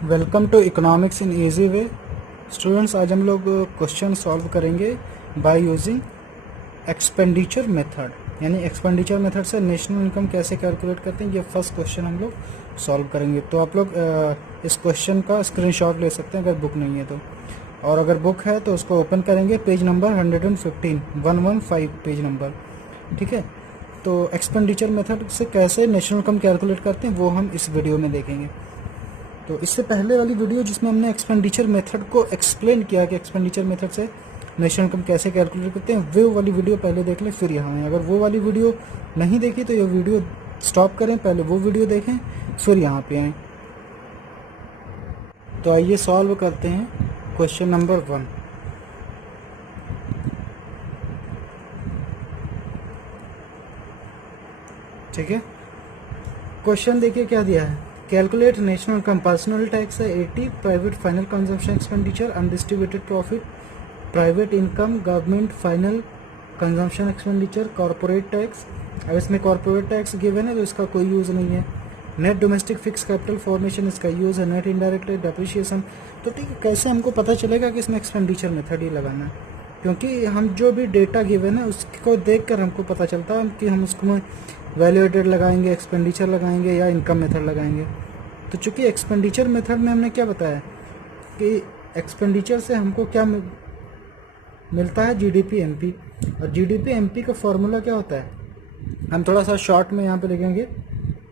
Welcome to economics in easy way. Students, आज हम लोग क्वेश्चन सॉल्व करेंगे बाय यूजिंग एक्सपेंडिचर मेथड। यानी एक्सपेंडिचर मेथड से नेशनल इनकम कैसे कैलकुलेट करते हैं, ये फर्स्ट क्वेश्चन हम लोग सॉल्व करेंगे। तो आप लोग इस क्वेश्चन का स्क्रीनशॉट ले सकते हैं अगर बुक नहीं है तो, और अगर बुक है तो उसको ओपन करेंगे, पेज नंबर 115 115 पेज नंबर। ठीक है, तो एक्सपेंडिचर मेथड से कैसे नेशनल इनकम कैलकुलेट करते हैं वो हम इस वीडियो में देखेंगे। तो इससे पहले वाली वीडियो जिसमें हमने एक्सपेंडिचर मेथड को एक्सप्लेन किया कि एक्सपेंडिचर मेथड से नेशनल इनकम कैसे कैलकुलेट करते हैं, वो वाली वीडियो पहले देख लें फिर यहाँ आए। अगर वो वाली वीडियो नहीं देखी तो ये वीडियो स्टॉप करें, पहले वो वीडियो देखें फिर यहाँ पे आएँ। तो आइए सॉल्व करते हैं क्वेश्चन नंबर 1। ठीक है, क्वेश्चन देखिए क्या दिया है। Calculate national income, personal tax है 80, private final consumption expenditure, undistributed profit, private income, government final consumption expenditure, corporate tax. अब इसमें कॉर्पोरेट टैक्स गिवन है तो इसका कोई यूज़ नहीं है। Net domestic fix capital formation इसका यूज़ है। Net indirect depreciation. तो ठीक है, कैसे हमको पता चलेगा कि इसमें एक्सपेंडिचर मेथड ही लगाना है, क्योंकि हम जो भी डेटा गिवन है उसको देख कर हमको पता चलता है कि हम उसको वैल्यू एडेड लगाएंगे, एक्सपेंडिचर लगाएंगे या इनकम मेथड लगाएंगे। तो चूंकि एक्सपेंडिचर मेथड में हमने क्या बताया कि एक्सपेंडिचर से हमको क्या मिलता है, जीडीपी एमपी। और जीडीपी एमपी का फॉर्मूला क्या होता है, हम थोड़ा सा शॉर्ट में यहाँ पे लिखेंगे,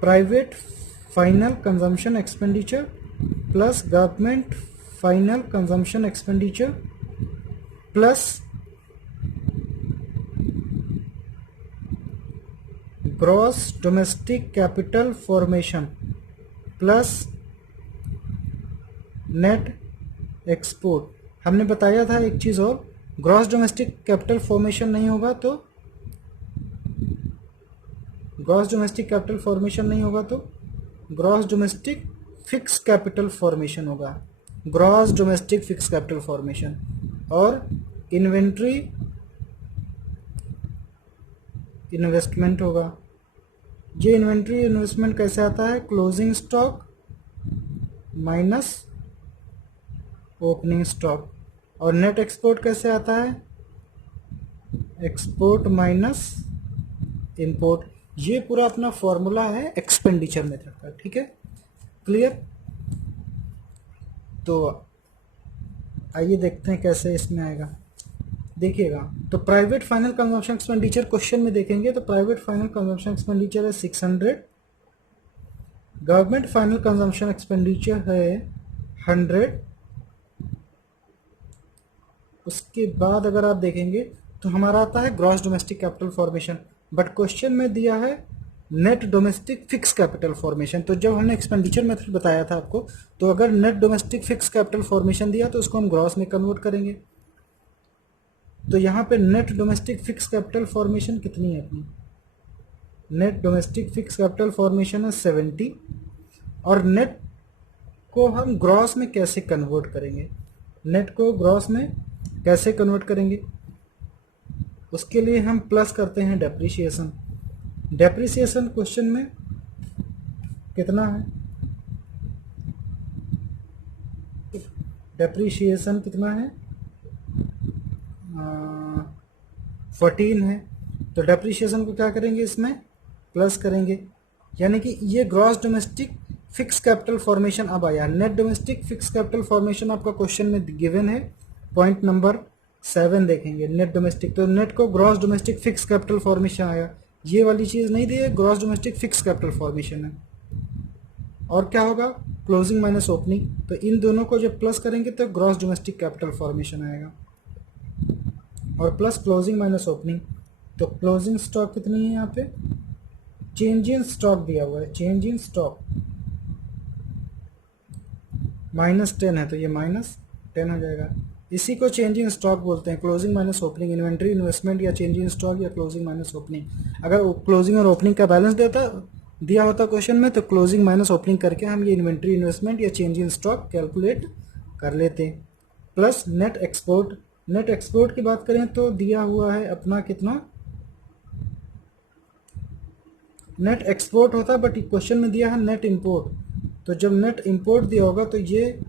private final consumption expenditure plus government final consumption expenditure plus gross domestic capital formation plus net export. हमने बताया था एक चीज़ और, ग्रॉस डोमेस्टिक कैपिटल फॉर्मेशन नहीं होगा तो ग्रॉस डोमेस्टिक कैपिटल फॉर्मेशन नहीं होगा तो gross domestic fix capital formation होगा, gross domestic fix capital formation. और इन्वेंट्री इन्वेस्टमेंट होगा। ये इन्वेंट्री इन्वेस्टमेंट कैसे आता है, closing stock minus opening stock. और नेट एक्सपोर्ट कैसे आता है, एक्सपोर्ट माइनस इंपोर्ट। ये पूरा अपना फॉर्मूला है एक्सपेंडिचर मेथड का। ठीक है, क्लियर। तो आइए देखते हैं कैसे इसमें आएगा। देखिएगा, तो private final consumption expenditure question में देखेंगे तो प्राइवेट फाइनल कंजम्पशन एक्सपेंडिचर है 600, गवर्नमेंट फाइनल कंजम्पशन एक्सपेंडिचर है 100। उसके बाद अगर आप देखेंगे तो हमारा आता है gross domestic capital formation, but question में दिया है net domestic fix capital formation. तो जब हमने एक्सपेंडिचर मेथड बताया था आपको, तो अगर net domestic fix capital formation दिया तो उसको हम ग्रॉस में कन्वर्ट करेंगे। तो यहाँ पे net domestic fix capital formation कितनी है अपनी, net domestic fix capital formation है 70। और नेट को हम ग्रॉस में कैसे कन्वर्ट करेंगे, नेट को ग्रॉस में कैसे कन्वर्ट करेंगे, उसके लिए हम प्लस करते हैं डेप्रिसिएशन। डेप्रिसिएशन क्वेश्चन में कितना है, डेप्रिसिएशन कितना है, 14 है। तो डेप्रिसिएशन को क्या करेंगे, इसमें प्लस करेंगे। यानी कि ये gross domestic fix capital formation अब आया। Net domestic fix capital formation आपका क्वेश्चन में गिवन है, पॉइंट नंबर 7 देखेंगे, नेट डोमेस्टिक। तो नेट को gross domestic fix capital formation आया, ये वाली चीज़ नहीं दी है, gross domestic fix capital formation है। और क्या होगा, क्लोजिंग माइनस ओपनिंग। तो इन दोनों को जब प्लस करेंगे तो ग्रॉस डोमेस्टिक कैपिटल फॉर्मेशन आएगा, और प्लस क्लोजिंग माइनस ओपनिंग। तो क्लोजिंग स्टॉक कितनी है यहाँ पे, चेंज इन स्टॉक दिया हुआ है, चेंज इन स्टॉक -10 है तो ये -10 हो जाएगा। इसी को चेंज इन स्टॉक बोलते हैं, closing minus opening. Inventory investment या चेंज इन स्टॉक या क्लोजिंग माइनस ओपनिंग। अगर क्लोजिंग और ओपनिंग का बैलेंस दिया होता क्वेश्चन में तो क्लोजिंग माइनस ओपनिंग करके हम ये इन्वेंट्री इन्वेस्टमेंट या चेंज इन स्टॉक कैलकुलेट कर लेते। Plus net export. Net export की बात करें तो दिया हुआ है अपना कितना, नेट एक्सपोर्ट होता है बट क्वेश्चन में दिया है नेट इंपोर्ट। तो जब नेट इंपोर्ट दिया होगा तो ये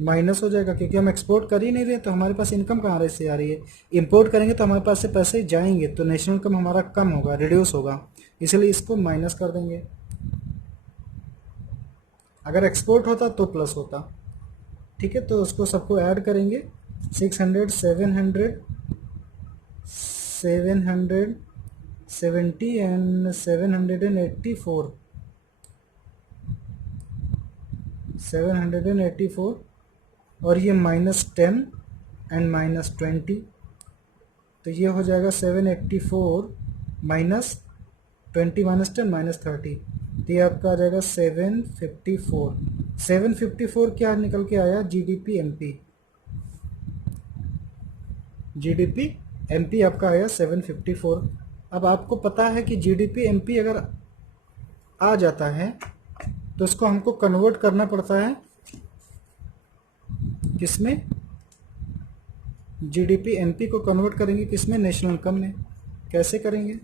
माइनस हो जाएगा, क्योंकि हम एक्सपोर्ट कर ही नहीं रहे, तो हमारे पास इनकम कहाँ से आ रही है। इंपोर्ट करेंगे तो हमारे पास से पैसे जाएंगे, तो नेशनल इनकम हमारा कम होगा, रिड्यूस होगा, इसलिए इसको माइनस कर देंगे। अगर एक्सपोर्ट होता तो प्लस होता। ठीक है, तो उसको सबको ऐड करेंगे। 600, 700, 770 एंड 784, 784, और ये -10 एंड -20, तो ये हो जाएगा 784 -20 -10 -30, तो ये आपका आ जाएगा 754। 754 क्या निकल के आया? जीडीपी एमपी, जीडीपी एमपी आपका आया 754। अब आपको पता है कि जीडीपी एमपी अगर आ जाता है तो इसको हमको कन्वर्ट करना पड़ता है किसमें? जीडीपी एमपी को कन्वर्ट करेंगे किसमें? नेशनल इनकम में। कैसे करेंगे?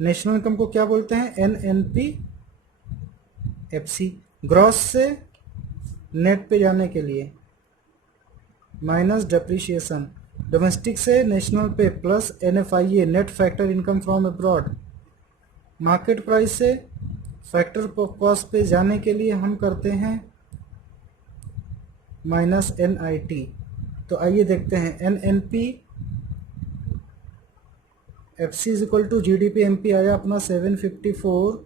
नेशनल इनकम को क्या बोलते हैं? NNP FC. ग्रॉस से नेट पे जाने के लिए माइनस डेप्रिशिएशन, डोमेस्टिक से नेशनल पे plus NFIA net factor income from abroad, market price से फैक्टर कॉस्ट पे जाने के लिए हम करते हैं माइनस एनआईटी। तो आइए देखते हैं, NNP FC is equal to GDP MP आया अपना 754,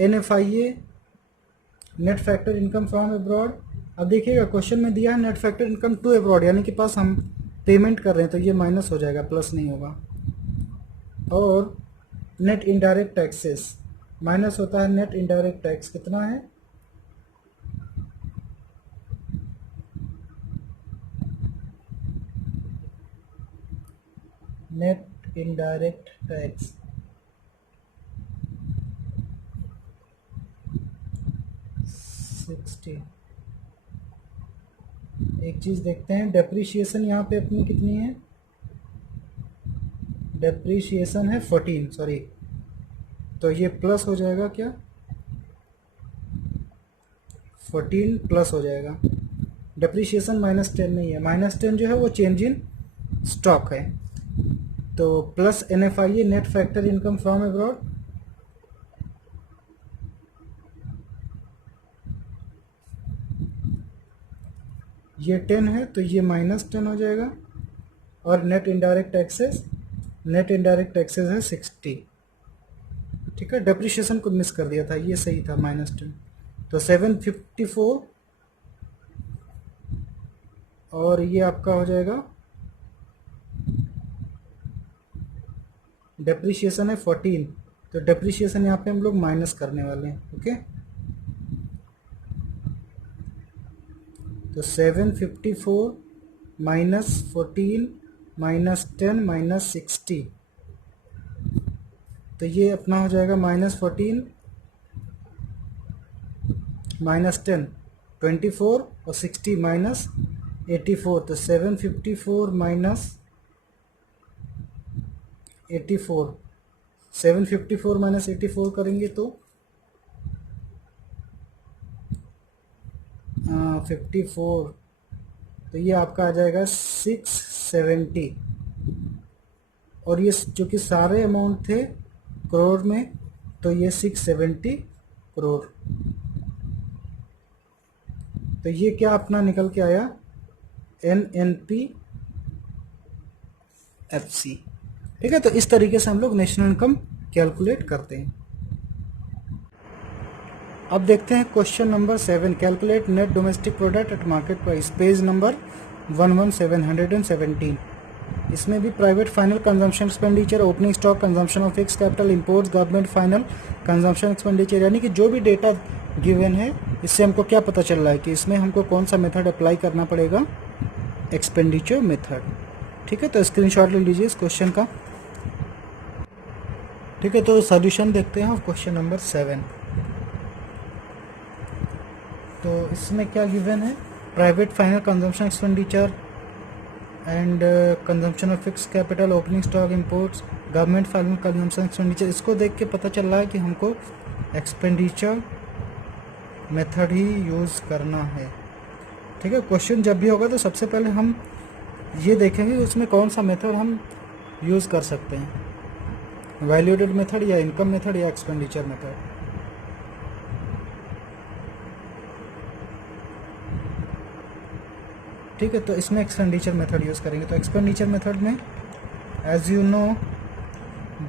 NFIA net factor income from abroad. अब देखिएगा क्वेश्चन में दिया है net factor income to abroad, यानी कि पास हम पेमेंट कर रहे हैं, तो ये माइनस हो जाएगा, प्लस नहीं होगा। और नेट इनडायरेक्ट टैक्सेस माइनस होता है। नेट इनडायरेक्ट टैक्स कितना है? Net indirect tax 60। एक चीज देखते हैं, डेप्रीशिएशन यहाँ पे अपनी कितनी है? डेप्रीशिएशन है 14, सॉरी, तो ये प्लस हो जाएगा क्या? 14 प्लस हो जाएगा। डेप्रीशिएशन -10 नहीं है, -10 जो है वो चेंज इन स्टॉक है। तो plus NFIA net factor income from abroad, ये 10 है तो ये -10 हो जाएगा। और net indirect taxes, net indirect taxes है 60। ठीक है, डेप्रिशिएशन को मिस कर दिया था, ये सही था -10। तो 754 और ये आपका हो जाएगा, डेप्रिशिएशन है 14, तो डेप्रिशिएशन यहाँ पे हम लोग माइनस करने वाले हैं। ओके, तो 754 -14 -10 -60, तो ये अपना हो जाएगा -14 -10 24 और 60 -84, तो 754 -84, 754 -84 करेंगे तो 54, तो ये आपका आ जाएगा 670। और ये जो कि सारे अमाउंट थे करोड़ में, तो ये 670 करोड़। तो ये क्या अपना निकल के आया? NNP FC. ठीक है, तो इस तरीके से हम लोग नेशनल इनकम कैलकुलेट करते हैं। अब देखते हैं question number 7, calculate net domestic product at market price, page number 11717। इसमें भी private final consumption expenditure, opening stock, consumption of fix capital, imports, government final consumption expenditure, यानी कि जो भी डेटा गिवन है इससे हमको क्या पता चल रहा है कि इसमें हमको कौन सा मेथड अप्लाई करना पड़ेगा? Expenditure method. ठीक है, तो स्क्रीनशॉट ले लीजिए इस क्वेश्चन का। ठीक है, तो सॉल्यूशन देखते हैं क्वेश्चन नंबर 7। तो इसमें क्या गिवन है? Private final consumption expenditure and consumption of fix capital, opening stock, imports, government final consumption expenditure, इसको देख के पता चल रहा है कि हमको एक्सपेंडिचर मेथड ही यूज़ करना है। ठीक है, क्वेश्चन जब भी होगा तो सबसे पहले हम ये देखेंगे उसमें कौन सा मेथड हम यूज़ कर सकते हैं, वैल्यूएटेड मेथड या इनकम मेथड या एक्सपेंडिचर मेथड। ठीक है, तो इसमें एक्सपेंडिचर मेथड यूज़ करेंगे। तो एक्सपेंडिचर मेथड में as you know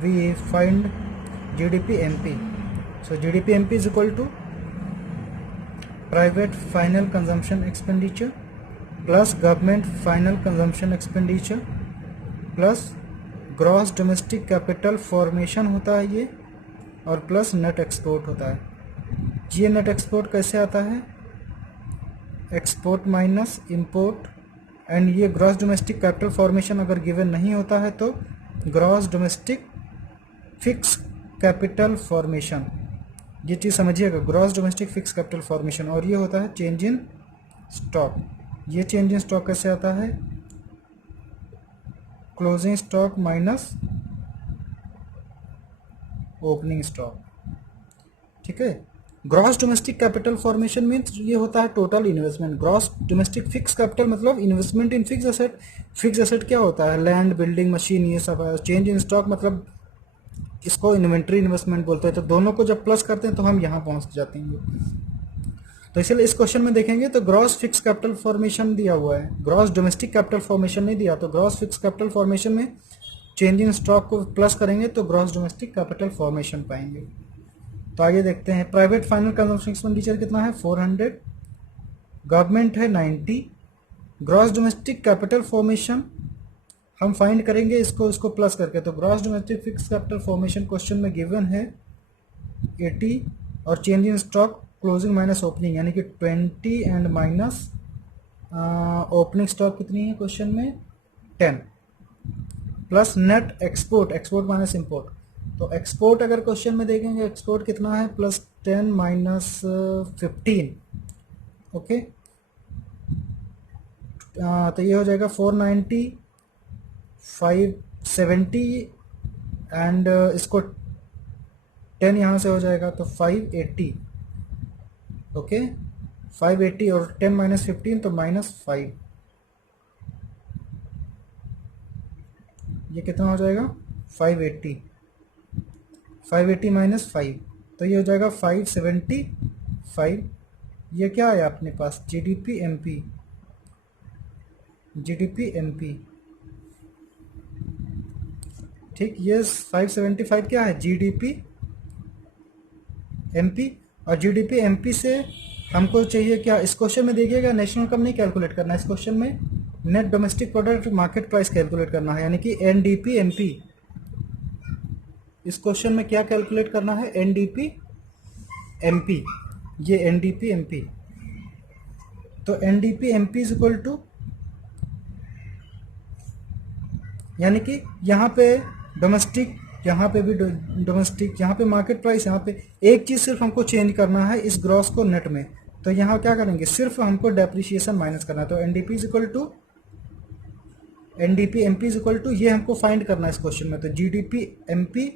we find GDP MP. So GDP MP is equal to private final consumption expenditure plus government final consumption expenditure plus gross domestic capital formation होता है ये, और plus net export होता है। ये net export कैसे आता है, एक्सपोर्ट माइनस इंपोर्ट, एंड ये ग्रॉस डोमेस्टिक कैपिटल फॉर्मेशन अगर गिवन नहीं होता है तो gross domestic fix capital formation, ये चीज़ समझिएगा, gross domestic fix capital formation. और ये होता है चेंज इन स्टॉक। ये चेंज इन स्टॉक कैसे आता है, closing stock minus opening stock. ठीक है, gross domestic capital formation means ये होता है total investment. Gross domestic fix capital मतलब investment in fix asset. Fix asset क्या होता है, लैंड, बिल्डिंग, मशीन, ये सब है। चेंज इन स्टॉक मतलब इसको इन्वेंट्री इन्वेस्टमेंट बोलते हैं। तो दोनों को जब प्लस करते हैं तो हम यहाँ पहुँच जाते हैं। तो इसलिए इस क्वेश्चन में देखेंगे तो ग्रॉस फिक्स कैपिटल फॉर्मेशन दिया हुआ है, ग्रॉस डोमेस्टिक कैपिटल फॉर्मेशन नहीं दिया। तो ग्रॉस फिक्स कैपिटल फॉर्मेशन में चेंज इन स्टॉक को प्लस करेंगे तो ग्रॉस डोमेस्टिक कैपिटल फॉर्मेशन पाएंगे। तो आइए देखते हैं, प्राइवेट फाइनल कंजम्पशन एक्सपेंडिचर कितना है 400, गवर्नमेंट है 90, ग्रॉस डोमेस्टिक कैपिटल फॉर्मेशन हम फाइंड करेंगे इसको प्लस करके। तो gross domestic fix capital formation question में गिवन है 80, और change in stock closing minus opening यानी कि 20 एंड माइनस ओपनिंग स्टॉक कितनी है क्वेश्चन में 10, plus net export, export minus import. तो एक्सपोर्ट अगर क्वेश्चन में देखेंगे एक्सपोर्ट कितना है +10 माइनस 15। ओके, तो ये हो जाएगा 490, 570 एंड इसको 10 यहाँ से हो जाएगा तो 580। ओके, 580 और 10 माइनस 15 तो -5, ये कितना हो जाएगा 580, 580 माइनस 5 तो ये हो जाएगा 575। ये क्या है अपने पास जीडीपी एमपी, जीडीपी एमपी। ठीक, ये 575 क्या है जीडीपी एमपी, और जीडीपी एमपी से हमको चाहिए क्या, इस क्वेश्चन में देखिएगा नेशनल इनकम नहीं कैलकुलेट करना है, इस क्वेश्चन में net domestic product market price calculate करना है, यानी कि एनडीपी एमपी। इस क्वेश्चन में क्या कैलकुलेट करना है, एनडीपी एमपी, ये एनडीपी एमपी। तो NDP MP is equal to, यानी कि यहाँ पे डोमेस्टिक, यहाँ पे भी डोमेस्टिक, यहाँ पे मार्केट प्राइस, यहाँ पे एक चीज़ सिर्फ हमको चेंज करना है इस ग्रॉस को नेट में। तो यहाँ क्या करेंगे, सिर्फ हमको डेप्रिसिएशन माइनस करना है। तो NDP is equal to, NDP MP is equal to, ये हमको फाइंड करना है इस क्वेश्चन में। तो जीडीपी एमपी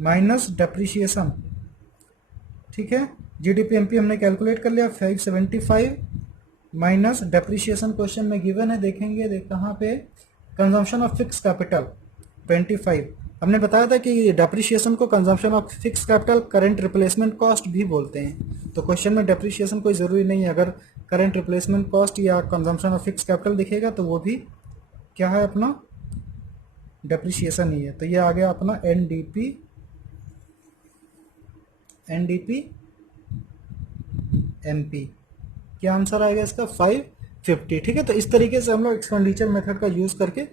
माइनस डेप्रिसिएशन। ठीक है, जीडीपी एमपी हमने कैलकुलेट कर लिया 575 माइनस डेप्रिसिएशन क्वेश्चन में गिवन है, देखेंगे कहाँ पे, कंजम्पशन ऑफ फिक्स कैपिटल 25। हमने बताया था कि डेप्रिसिएशन को consumption of fix capital current replacement cost भी बोलते हैं। तो क्वेश्चन में डेप्रिसिएशन कोई ज़रूरी नहीं है, अगर करंट रिप्लेसमेंट कॉस्ट या कंजम्पशन ऑफ फिक्स कैपिटल दिखेगा तो वो भी क्या है अपना डेप्रिसिएशन ही है। तो ये आ गया अपना एनडीपी, एनडीपी एमपी। क्या आंसर आएगा इसका 550। ठीक है, तो इस तरीके से हम लोग एक्सपेंडिचर मेथड का यूज़ करके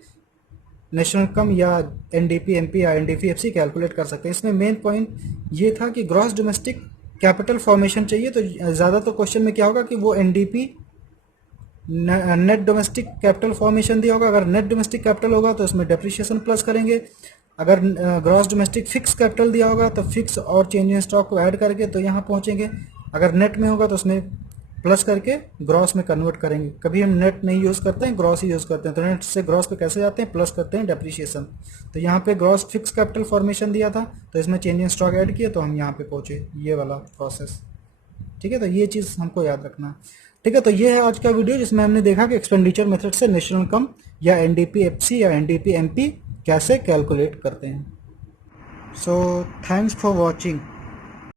नेशनल इनकम या एनडीपी एमपी या एनडीपी एफसी कैलकुलेट कर सकते हैं। इसमें मेन पॉइंट ये था कि ग्रॉस डोमेस्टिक कैपिटल फॉर्मेशन चाहिए। तो ज़्यादा तो क्वेश्चन में क्या होगा कि वो NDP net domestic capital formation दिया होगा। अगर नेट डोमेस्टिक कैपिटल होगा तो उसमें डेप्रिसिएशन प्लस करेंगे। अगर ग्रॉस डोमेस्टिक फिक्स कैपिटल दिया होगा तो फिक्स और चेंज इन स्टॉक को ऐड करके तो यहाँ पहुँचेंगे। अगर नेट में होगा तो उसमें प्लस करके ग्रॉस में कन्वर्ट करेंगे। कभी हम नेट नहीं यूज़ करते हैं, ग्रॉस ही यूज़ करते हैं। तो नेट से ग्रॉस पे कैसे जाते हैं, प्लस करते हैं डेप्रिसिएशन। तो यहाँ पे ग्रॉस फिक्स कैपिटल फॉर्मेशन दिया था, तो इसमें चेंज इन स्टॉक ऐड किया तो हम यहाँ पे पहुँचे, ये वाला प्रोसेस। ठीक है, तो ये चीज़ हमको याद रखना है। ठीक है, तो ये है आज का वीडियो जिसमें हमने देखा कि एक्सपेंडिचर मेथड से नेशनल इनकम या एनडीपी एफसी या एनडीपी एमपी कैसे कैलकुलेट करते हैं। So thanks for watching.